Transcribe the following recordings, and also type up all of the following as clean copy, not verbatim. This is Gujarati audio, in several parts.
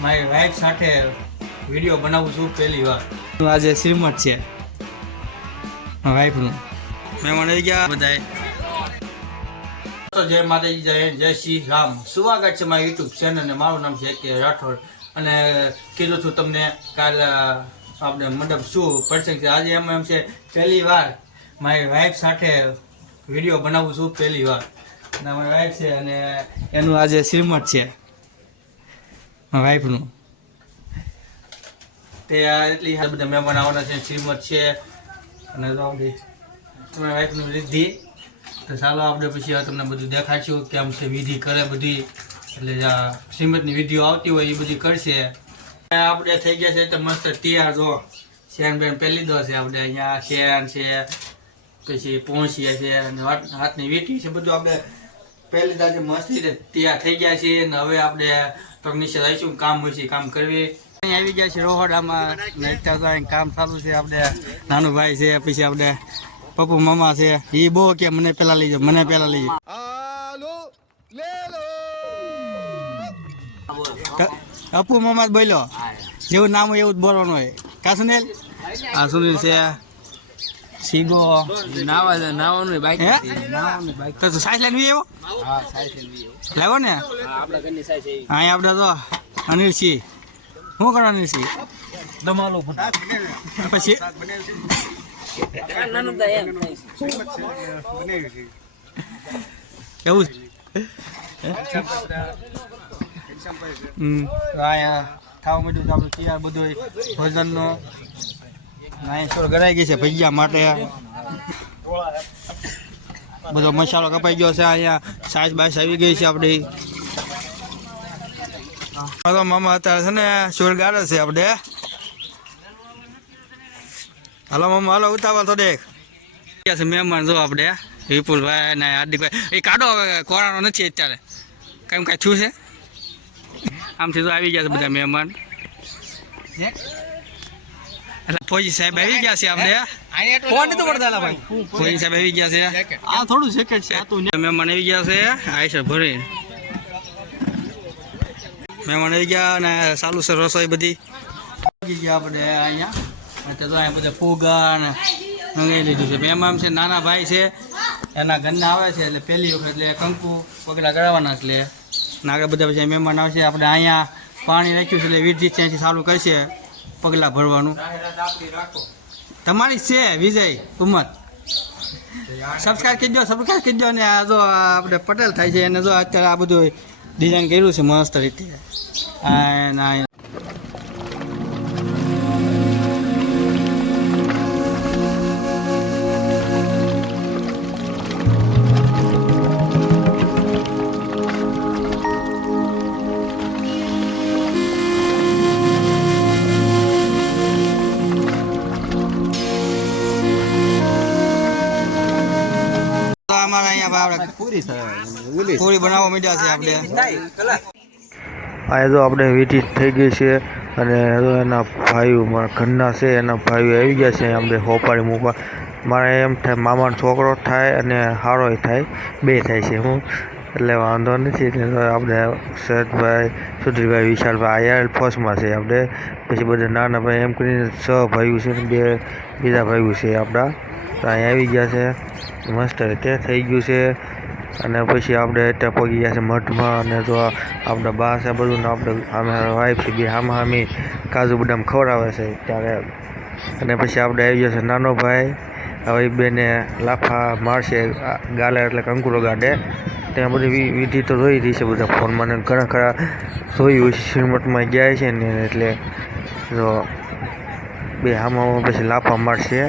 મારી વાઈફ સાથે વિડીયો બનાવું છું પહેલી વાર. આજે શ્રીમત છે વાઈફનું. મહેમાન આવી ગયા બધાએ. તો જય માતાજી, જય શ્રી રામ. સ્વાગત છે મારી યુટ્યુબ ચેનલ ને મારું નામ છે કે રાઠોડ. અને કીધું છું તમને કાલે આપણે મતલબ શું પ્રસંગ છે. આજે એમ છે પહેલી વાર મારી વાઈફ સાથે વિડીયો બનાવું છું પહેલી વાર. અને મારી વાઈફ છે અને એનું આજે શ્રીમત છે વાઈફનું. તે એટલી બધા મહેમાન આવવાના છે, શ્રીમત છે અને તો આપણી તમારી વાઈફનું વિધિ. તો ચાલો આપણે પછી તમને બધું દેખાડશું કેમ છે વિધિ કરે બધી. એટલે શ્રીમતની વિધિઓ આવતી હોય એ બધી કરશે. આપણે થઈ ગયા છે તો મસ્ત તૈયાર. જો શેન બેન પહેલી દો છે આપણે અહીંયા. શેન છે, પછી પહોંચીએ છે અને હાથની વીંટી છે, બધું આપણે પહેલી દાદી મસ્ત રીતે તૈયાર થઈ ગયા છીએ. અને હવે આપણે નીચે રહીશું, કામ હોય છે કામ કરવી. અહીં આવી ગયા છે રોહડામાં કામ ચાલુ છે. આપણે નાનું ભાઈ છે, પછી આપણે પપ્પુ મામા છે. એ બહુ કે મને પેલા લઈ જાઓ, મને પેલા લઈ જાઓ. અપુ મામા જ બોલો, જેવું નામ હોય એવું જ બોલવાનું હોય. કા સુનિલ? આ સુનિલ છે. સીગો નાવાનું બાઈક. તો સાઈઝ લઈને વી આવ્યો લાવો ને. અહીંયા આપણે તો અનિલસિંહ. શું કરો અનિલસિંહ? દમાલો પછી એવું અહીંયા ખાવા માંડ્યું તો આપણે તૈયાર બધું ભોજનનો. અહીંયા થોડો ગરાઈ ગઈ છે ભજીયા માટે. બધો મસાલો કપાઈ ગયો છે. અહીંયા સાસ બાસ આવી ગઈ છે આપણી. મામા અત્યારે છે ને સુર ગાળે છે આપણે. હાલો મામા હાલો, ઉતાવળ તો દેખ. મહેમાન જો આપણે વિપુલભાઈ ને હાર્દિકભાઈ. એ કાઢો હવે, કોરાનો નથી અત્યારે. કેમ કાંઈ થયું છે? આમથી તો આવી ગયા છે બધા મહેમાન. એટલે ફોજી સાહેબ આવી ગયા છે આપણે. ફોજી સાહેબ આવી ગયા છે. આ થોડું જેકેટ છે. મહેમાન આવી ગયા છે. આ છે ભરી મહેમાન આવી ગયા અને ચાલુ છે રસોઈ બધી. ગયા આપણે અહીંયા તો અહીંયા બધા ફુગા ને મંગાવી લીધું છે. મહેમાન છે નાના ભાઈ છે, એના ઘરના આવે છે એટલે પહેલી વખત એટલે કંકુ પગલા કરાવવાના છે. એટલે આગળ બધા પછી મહેમાન આવશે. આપણે અહીંયા પાણી રાખ્યું છે એટલે વિધિ ત્યાંથી ચાલુ કરશે પગલાં ભરવાનું. તમારી છે વિજય કુમાર. સબસ્ક્રાઈબ કરી દો ને. આ જો આપણે પટેલ થાય છે એને જો અત્યારે આ બધું ડિઝાઇન કર્યું છે મસ્ત રીતે. ના પૂરી બનાવવા માંડ્યા છે આપણે. આ જો આપણે વિધિ થઈ ગઈ છે અને એના ભાઈઓ મારા ઘરના છે, એના ભાઈઓ આવી ગયા છે. આપણે હોપાડી મૂકવા મારે એમ થાય મામાનો છોકરો થાય અને હારોય થાય, બે થાય છે. હું એટલે વાંધો નથી. એટલે આપણે શરદભાઈ, સુધીરભાઈ, વિશાલભાઈ આયા ફોર્સમાં છે આપણે. પછી બધા નાના ભાઈ એમ કરીને 6 ભાઈઓ છે ને 2 બીજા ભાઈઓ છે આપણા. તો અહીંયા આવી ગયા છે. મસ્ત રીતે થઈ ગયું છે. અને પછી આપણે ત્યાં પગી ગયા છે મઠમાં. અને તો આપણા બા છે બધું, આપણે અમે વાઈફ છે બે હામી કાજુ બદામ ખવડાવે છે ત્યારે. અને પછી આપણે આવી ગયા છે નાનો ભાઈ. હવે બેને લાફા મારશે ગાલે એટલે કંકુરો ગાડે. ત્યાં બધી વિધિ તો જોઈ રહી છે બધા ફોનમાં ને ઘણા ખરા જોયું હોય છે. શ્રીમઠમાં ગયા છે ને એટલે જો બે હામાં પછી લાફા મારશે.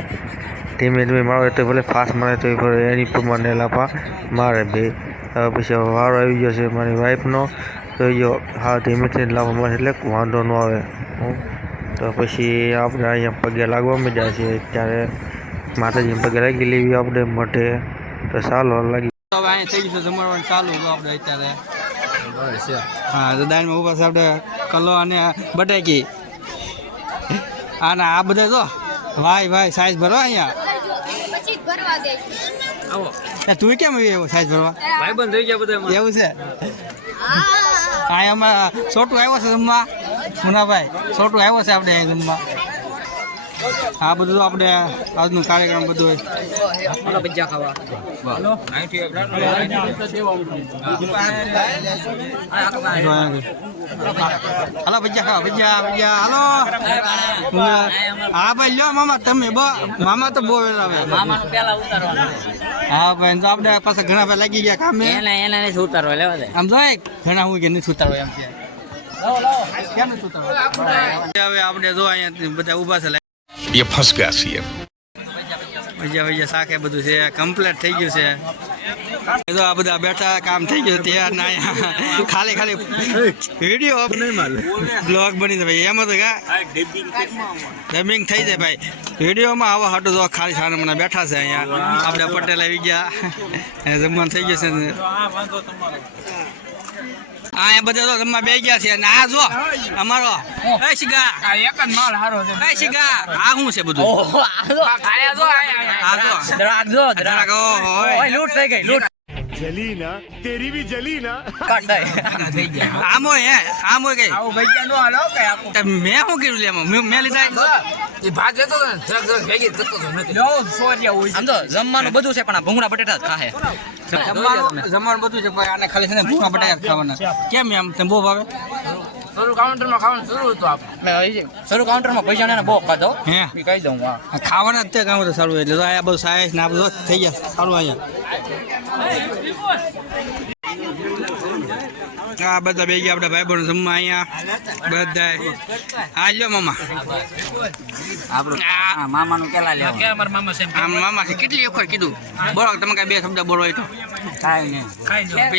ધીમે ધીમે મારો તો ભલે ફાસ્ટ મારે તો એની પ્રમાણે લાફા મારે બે. પછી વારો આવી ગયો છે મારી વાઈફનો. તો જો હા ધીમેથી લાફા મારે એટલે વાંધો ન આવે. તો પછી આપણે અહીંયા પગે લાગવા માંડ્યા છે. ત્યારે માતાજીને પગે લાગી લેવી આપણે મઢે. તો ચાલો લાગી. હવે અહીંયા થઈ ગયું છે જમવાનું ચાલુ આપણે અત્યારે. હા તો દાળમાં ઉભા છે આપણે કલો અને બટાકી. અને આ બધા જો ભાઈ સાઈઝ ભરવા અહીંયા. તું કેમ આવ્યો સાઈઝ ભરવા? ભાઈબંધ થઈ ગયા બધા એવું છે. હા એમાં છોટું આવ્યો છે જમવા. મુનાભાઈ છોટું આવ્યો છે આપણે જમવા. આ બધું તો આપણે આજનું કાર્યક્રમ બધું ભજીયા ખાવા હાલો ભજીયા ખાવા ભજીયા હાલો. હા ભાઈ લ્યો મામા તમે મામા તો બહુ વેલા આવે. હા ભાઈ તો આપણે પાછા ઘણા ભાઈ લાગી ગયા કામે. એના નથી ઉતારવા લેવા દે. આમ જો ઘણા હું કે નથી ઉતારવા એમ કે કેમ નથી ઉતારવા. હવે આપણે જો અહીંયા બધા ઊભા છે. ये फंस गया सीएम. ભજીયા શાક એ બધું છે કમ્પ્લીટ થઈ ગયું છે. જો આ બધા બેઠા કામ થઈ ગયું તૈયાર ના અહીંયા ખાલી વિડીયો બ્લોગ બની જાય ભાઈ. એમાં તો ડબિંગ થઈ જાય ભાઈ. વિડીયોમાં આવા હાટો જો ખાલી સારા મને બેઠા છે અહીંયા. આપણે પટેલ આવી ગયા જમવાનું થઈ ગયું છે. હા એ બધા તો જમવા બે ગયા છે. અને આ જો અમારો શિગા એક જ માલ હારો છે. શિગા આ શું છે બધું? લૂટ થઈ ગઈ લૂટ. जली ना तेरी भी जली ना. આમો કઈ મેં શું કર્યું લે મેં લીધા જમવાનું બધું છે પણ આ ભૂંગળા બટેટા જ ખાહે. જમવાનું બધું છે પણ આને ખાલી છે ને ભૂખા બટાકા ખાવાના. કેમ એમ તમે બહુ ભાવે? શરૂ કાઉન્ટરમાં ખાવાનું શરૂ હતું આપણે. શરૂ કાઉન્ટરમાં પૈસા ને બહુ ખાધો. હે એ કહી દઉં. આ ખાવાના જ તે કામ તો સારું. એટલે તો આ બધું સાઈઝ ને આ બધું થઈ ગયા સારું. અહીંયા આ બધા બે ગયા આપણા ભાઈ બહેનો જમવા અહીંયા બધા. હા લ્યો મામા મામાનું કેલા લેવા. મામા છે કેટલી વખત કીધું બોલો તમે કઈ બે શબ્દ બોલો હોય તો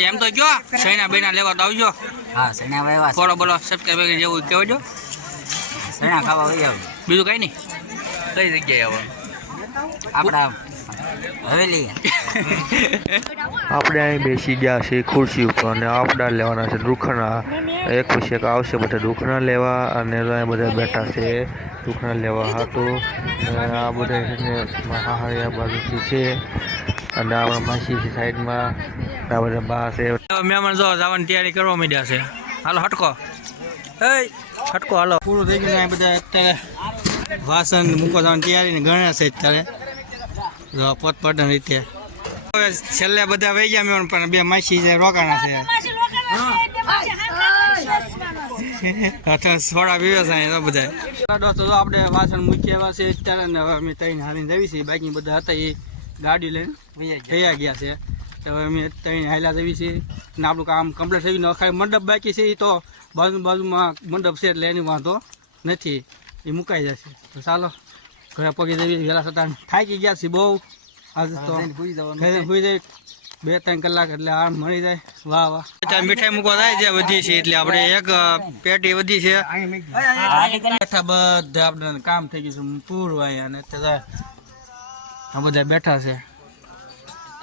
એમ તો જો સૈના બેના લેવા તો આવજો. હા સૈના ભાઈ બોલો બોલો સબસ્ક્રાઈબર જેવું કહેજો. સૈના ખાવા વહી આવ. બીજું કઈ નહીં. કઈ જગ્યાએ આપણા હવેલી. આપણે અહીં બેસી ગયા છે ખુરશી ઉપર અને આપડા લેવાના છે દુખણા. એક પછી એક આવશે બધા દુખણા લેવા. અને અહીં બધા બેઠા છે દુખણા લેવા હતું. આ બધા છે ને હાહરિયા બાજુથી છે અને આપણા માસી છે સાઈડમાં. આ બધા બા છે. મહેમાન જો જવાની તૈયારી કરવા માંડ્યા છે. હાલો હટકો હટકો હાલો. પૂરું થઈ ગયું. બધા અત્યારે વાસણ મૂકવા જવાની તૈયારી ને ગણ્યા છે અત્યારે જો પોતપોતાની રીતે. હવે છેલ્લે બધા વહી ગયા મેં પણ બે માસી જે રોકાણા છે. સોડા પીવે છે બધા દોસ્તો. તો આપણે વાસણ મૂકી આવ્યા છે અત્યારે ને હવે અમે ત્રણ હાલીને જવી છે. બાકી બધા હતા એ ગાડી લઈને થયા ગયા છે. તો હવે અમે ત્રણ હાલ્યા જવી છે ને આપણું કામ કમ્પ્લીટ થઈ ગયું. ખાલી મંડપ બાકી છે એ તો બાજુમાં મંડપ છે એટલે એની વાંધો નથી એ મુકાઈ જશે. તો ચાલો ઘરે પગી જવી વહેલા થતા થાકી ગયા છે બહુ. આજે તો સુઈ જાય 2-3 કલાક એટલે આરામ મળી જાય. વાહ વાહ. મીઠાઈ મૂકવા જાય છે વધી છે એટલે આપણે એક પેટી વધી છે. બેઠા બધા આપણે કામ થઈ ગયું છે પૂરવાય. અને આ બધા બેઠા છે.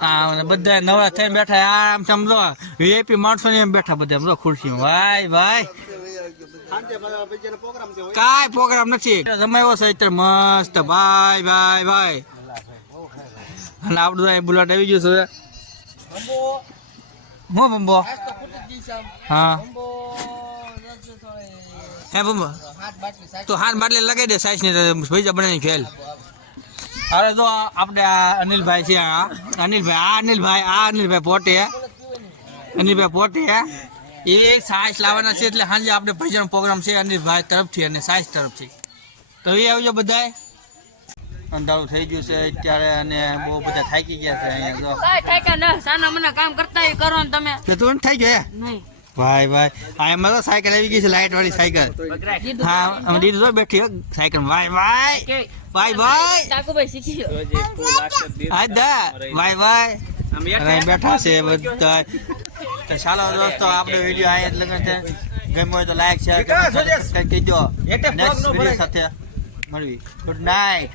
હા બધા નવા થઈને બેઠા આમ સમજો વીઆઈપી માણસો ને એમ બેઠા બધા સમજો ખુરશી. ભાઈ કાંઈ પ્રોગ્રામ નથી. જમાયો છે અત્યારે મસ્ત. ભાઈ અને આપણું અહીં બુલેટ આવી ગયું છે. હું બંબો હા હે બંબો તો હાથ બાટલી લગાવી દે સાઈઝ ની ભૈજા બનાવી ખેલ. અરે જો આપણે આ અનિલભાઈ છે. અનિલભાઈ પોતે એ સાઈઝ લાવવાના છે એટલે સાંજે આપણે ભૈજાનો પ્રોગ્રામ છે અનિલભાઈ તરફથી અને સાઈઝ તરફથી. તો એ આવજો બધા. અંધારું થઈ ગયું છે અત્યારે અને બહુ બધા થાકી ગયા છે અહીંયા. કામ કરતા કરો ને તમે. તું થઈ ગયા ભાઈ આ એમાં તો સાયકલ આવી ગઈ છે લાઈટ વાળી સાયકલ. હા અમે દીધું તો બેઠી સાયકલ. ભાઈ ટાકુભાઈ શીખી ભાઈ બેઠા છે બધા. તો ચાલો દોસ્તો આપણે વિડીયો આ એટલે ગમ્યો હોય તો લાઈક શેર સબસ્ક્રાઇબ કરજો. નેક્સ્ટ વિડીયો સાથે મળવી. Good night.